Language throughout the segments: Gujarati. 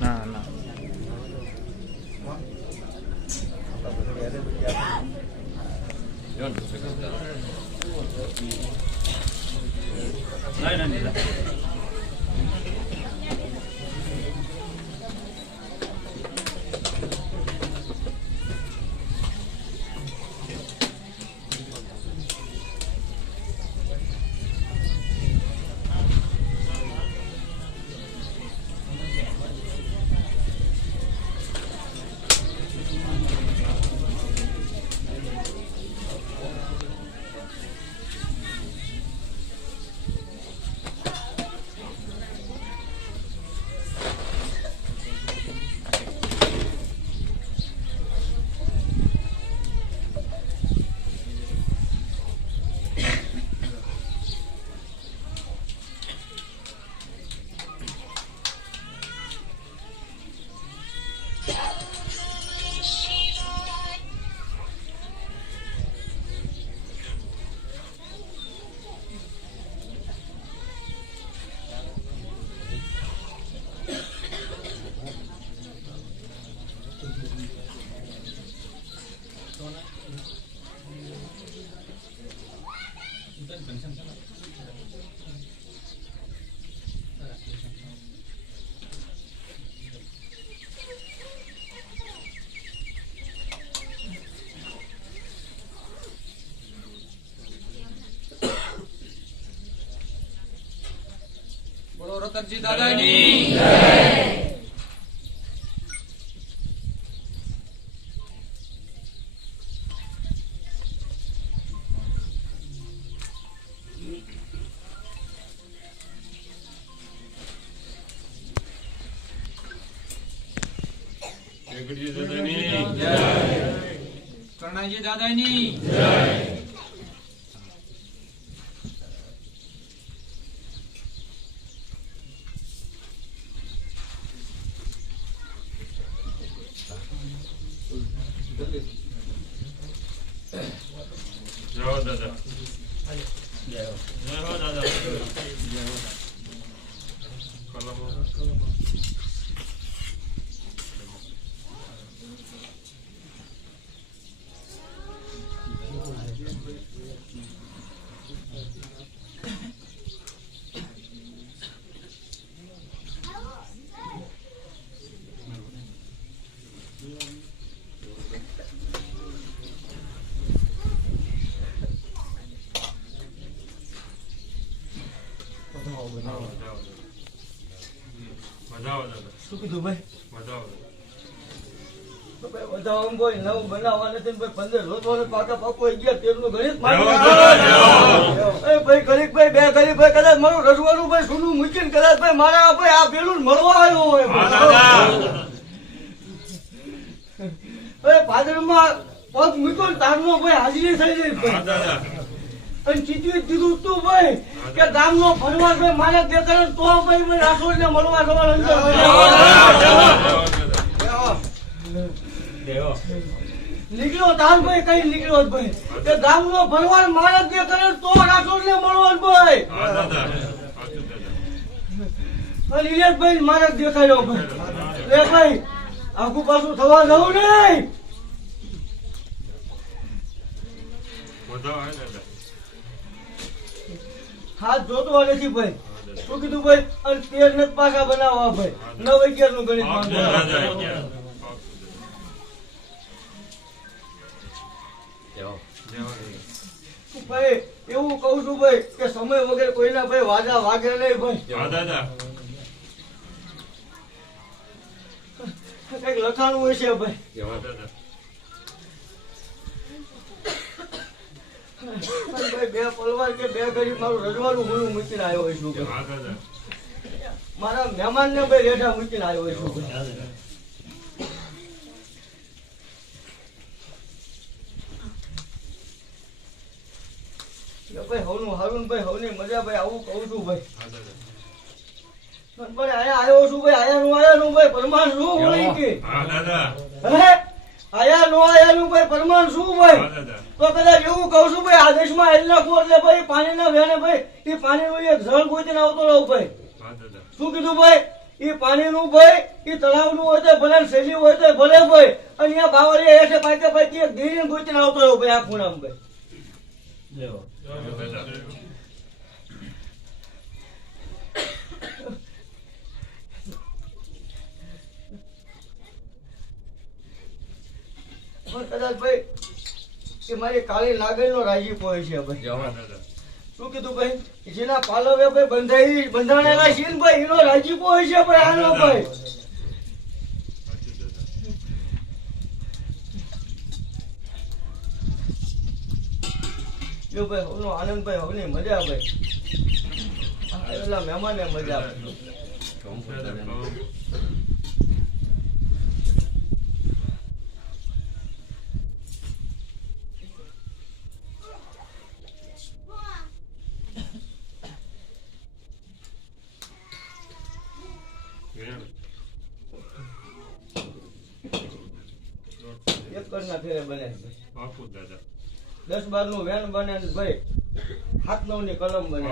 ના ના રતનજી દાદાની જય. કરણાજી દાદાની જય. શું કીધું ભાઈ? વધાવવાનું કોઈ નવું બનાવવા નથી ને ભાઈ 15 રોટવાને પાકા પાકો 11 13 નું ગણિત ભાઈ ગરીબ ભાઈ બે ગરીબ ભાઈ કદાચ મારું રજવાનું ભાઈ સુનું મૂકીને કદાચ ભાઈ મારા ભાઈ આ પેલું મળવા આવ્યો હોય ભાઈ પાદરમાં પગ મૂક્યો ને તારનો ભાઈ હાજરી થઈ જાય અને ચીજવી કીધું તું ભાઈ કે ગામનો ફરવા ભાઈ મારે દેખાડે તો ભાઈ રાઠોડ ને મળવા જવાનું નીકળ્યો તાર ભાઈ કઈ નીકળ્યો ભાઈ કે ગામનો ફરવા મારે દેખાડે તો રાઠોડ ને મળવા ભાઈ ભાઈ મારે દેખાડ્યો ભાઈ એ ભાઈ આખું પાછું થવા જવું નહીં હાથ જોતો નથી ભાઈ શું કીધું ભાઈ અને 13 ને પાકા બનાવવા ભાઈ 9 11 નું ગણિત ભાઈ એવું કઉ છું ભાઈ કે સમય વગર કોઈના ભાઈ વાજા વાગે નહીં ભાઈ કઈક લખાણું હોય છે ભાઈ ભાઈ બે પલવાર કે બે ઘડી મારું રજવાનું હું મૂકીને આવ્યો હોય છું મારા મહેમાન ને ભાઈ રેઢા મૂકીને આવ્યો હોય છું ભાઈ હવનું હારું ભાઈ હવની મજા ભાઈ આવું કહું છું ભાઈ પણ આયા આવ્યો છું ભાઈ આયા નું ભાઈ પરમાન શું હોય કે આયા નું ભાઈ પરમાન શું ભાઈ તો કદાચ એવું કહું છું ભાઈ આ દેશમાં એલ નાખવું એટલે ભાઈ પાણીના વેને ભાઈ એ પાણીનું એક જળ ગોતીને આવતો રહું ભાઈ શું કીધું ભાઈ એ પાણીનું ભાઈ એ તળાવનું હોય તો ભલે શૈલી હોય તો ભલે ભાઈ અને અહીંયા બાવરિયા હેઠે પાકે પાકી એક ધીરે ગોતીને આવતો રહું ભાઈ આ ખૂણામાં ભાઈ કદાચ ભાઈ કે મારી કાળી લાગણીનો રાજીપો હોય છે ભાઈ શું કીધું ભાઈ જેના પાલવે ભાઈ બંધાણેલા છે ને ભાઈ એનો રાજીપો હોય છે ભાઈ આનો ભાઈ જો ભાઈ હવનો આનંદ ભાઈ હવની મજા ભાઈ આવેલા મહેમાન ને મજા એક કરના ફેરે બને 10-12 નું વેન બને ભાઈ 7-9 ની કલમ બને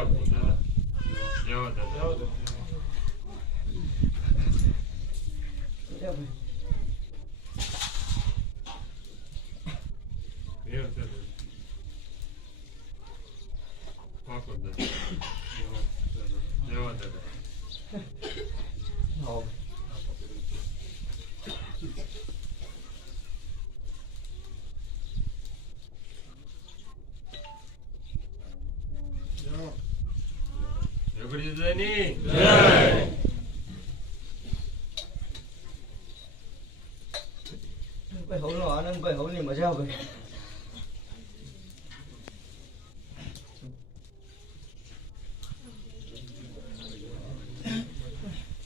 હવનો આનંદ ભાઈ હવની મજા ભાઈ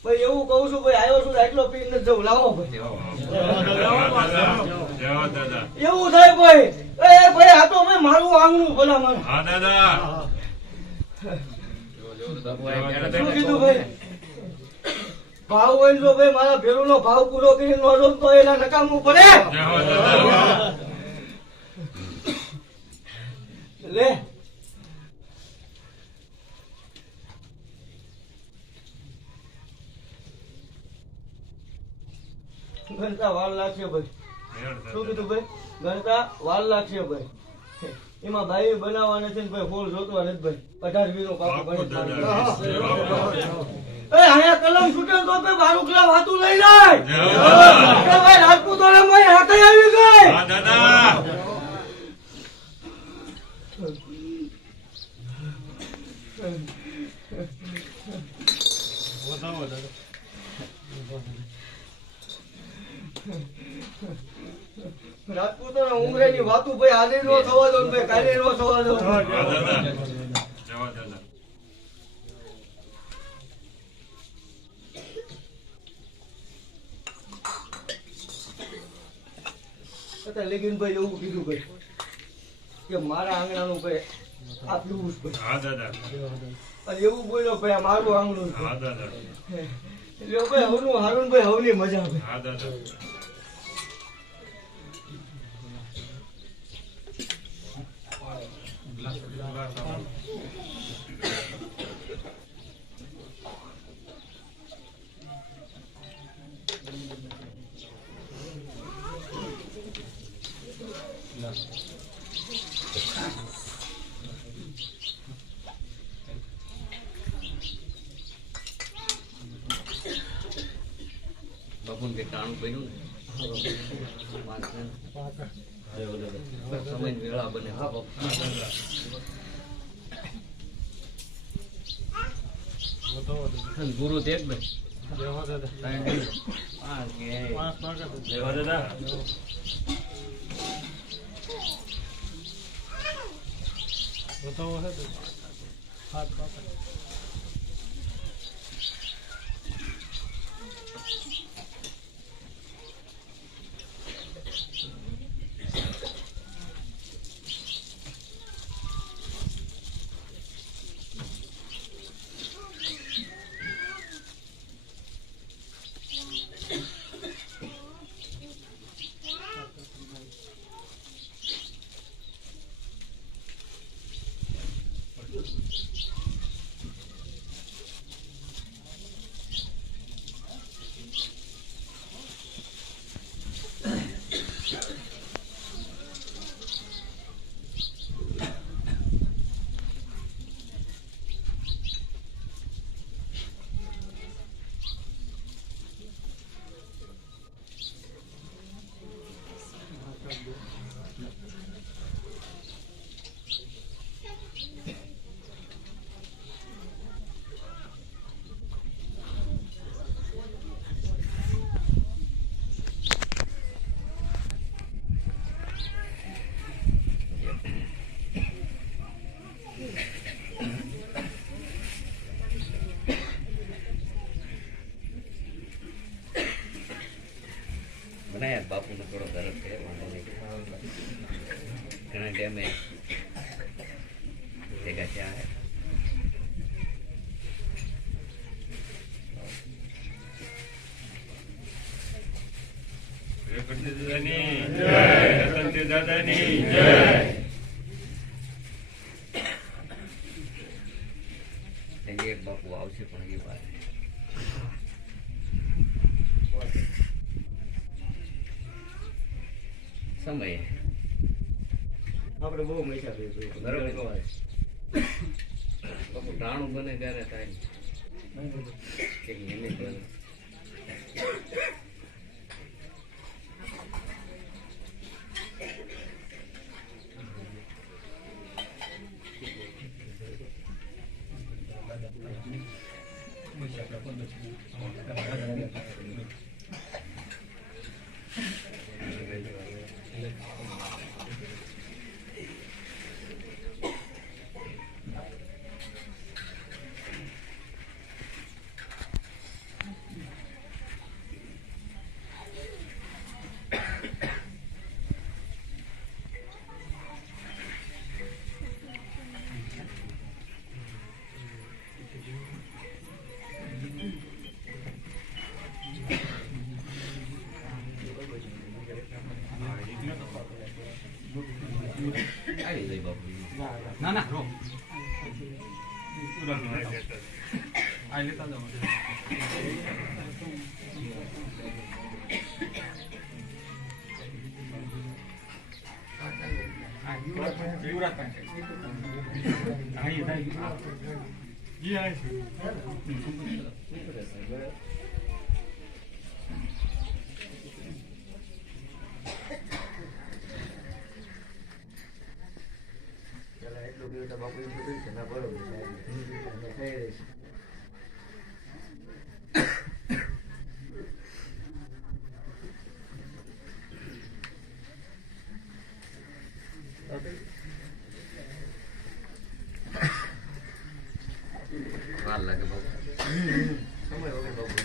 ભાઈ એવું કહું છું ભાઈ આવ્યો છું એટલો પીને જવું લાવો ભાઈ એવું થાય ભાઈ એ ભાઈ આ તો ભાઈ મારું આંગણું ભલા મને હા દાદા શું કીધું ભાઈ ભાવ હોય તો ભાઈ મારા ભેરું નો ભાવ પૂરો કરી નો જો તો એના નકામું પડે લે ગણતા વાર લાગશે ભાઈ શું કીધું ભાઈ ગણતા વાર લાગશે ભાઈ એમાં ભાઈ બનાવવા નથી ને ભાઈ ફોલ જોતવા નથી ભાઈ 18-20 નો પાકો ગણિત અહીંયા કલમ છૂટે તો ભાઈ બારુકલા વાતું લઈ જાય ભાઈ રાજપૂતોને ભાઈ હાથે આવી ગઈ દાદા બતાવો દાદા રાજપૂતોના ઉમરેની વાતું ભાઈ આજે નો થવા દો ભાઈ કાલે નો થવા દો લેકિન ભાઈ એવું કીધું ભાઈ કે મારા આંગણાનું ભાઈ આ પીવું અને એવું બોલ્યો ભાઈ મારું આંગણું એટલે ભાઈ હવનું હારું ભાઈ હવની મજા ભાઈ બાપુ કે ટાણું પડ્યું ને સમય વેળા બને હા બાપુ ગુરુ તેજ ને દાદા बनाया बापू ने थोड़ा गलत है घना टाइम में देखा क्या है દાદાની જય एक बापू आवश्य पण ये बात समय આપણે બહુ મજા કરી બરોબર બાપુ ટાણું બને ત્યારે થાય એક મિનિટ બને ના ના રો આ લેતા જાઓ યુવરાજ પાસે આઈ જી આઈ બાપુ એમ કીધું કે ના બરોબર થઈ રહેશે વાર લાગે બાપુ સમય વગર બાપુ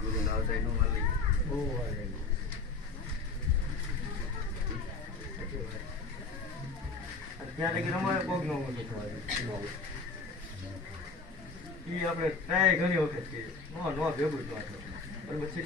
ગુરુ ના આવતા એનો વાર લાગે બહુ વાર લાગે અત્યારે કે અમારે કોક ન હોય એ આપણે ટ્રાય ઘણી વખત કરીએ નો ભેગું જ બરાબર છે